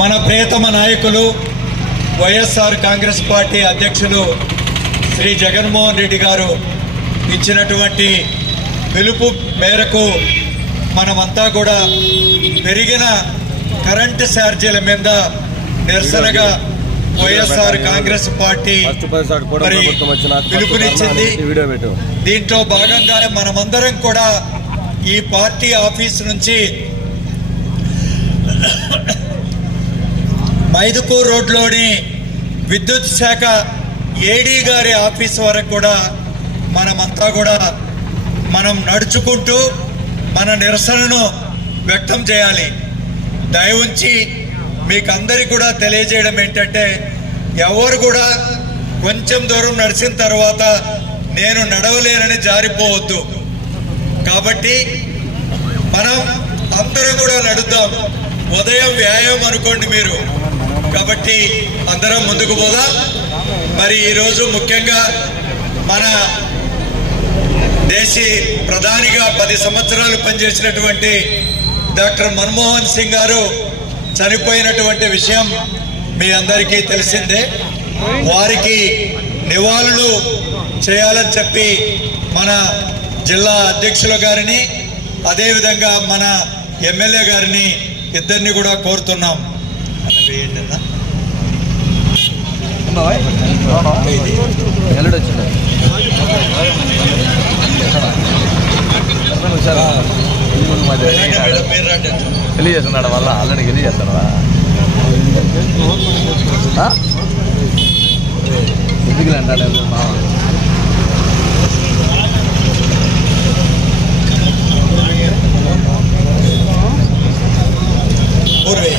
మన ప్రియతమ నాయకులు వైఎస్ఆర్ కాంగ్రెస్ పార్టీ అధ్యక్షులు శ్రీ జగన్మోహన్ రెడ్డి గారు ఇచ్చినటువంటి పిలుపు మేరకు మనమంతా కూడా పెరిగిన కరెంటు ఛార్జీల మీద నిరసనగా వైఎస్ఆర్ కాంగ్రెస్ పార్టీ పిలుపునిచ్చింది. దీంట్లో భాగంగానే మనమందరం కూడా ఈ పార్టీ ఆఫీస్ నుంచి మైదుకూర్ రోడ్లోని విద్యుత్ శాఖ ఏడీ గారి ఆఫీస్ వరకు కూడా మనమంతా కూడా మనం నడుచుకుంటూ మన నిరసనను వ్యక్తం చేయాలి. దయవుంచి మీకు అందరికీ కూడా తెలియజేయడం ఏంటంటే, ఎవరు కూడా కొంచెం దూరం నడిచిన తర్వాత నేను నడవలేనని జారిపోవద్దు. కాబట్టి మనం అందరం కూడా నడుద్దాం. ఉదయం వ్యాయామం అనుకోండి మీరు. కాబట్టి అందరం ముందుకు పోదాం. మరి ఈరోజు ముఖ్యంగా మన దేశీ ప్రధానిగా 10 సంవత్సరాలు పనిచేసినటువంటి డాక్టర్ మన్మోహన్ సింగ్ గారు చనిపోయినటువంటి విషయం మీ అందరికీ తెలిసిందే. వారికి నివాళులు చేయాలని చెప్పి మన జిల్లా అధ్యక్షుల గారిని, అదేవిధంగా మన ఎమ్మెల్యే గారిని ఇద్దరిని కూడా కోరుతున్నాం. పెళ్లి చేస్తున్నాడు వల్ల ఆల్రెడీ పెళ్లి చేస్తాడు. ఎందుకు అంటాడు పూర్వే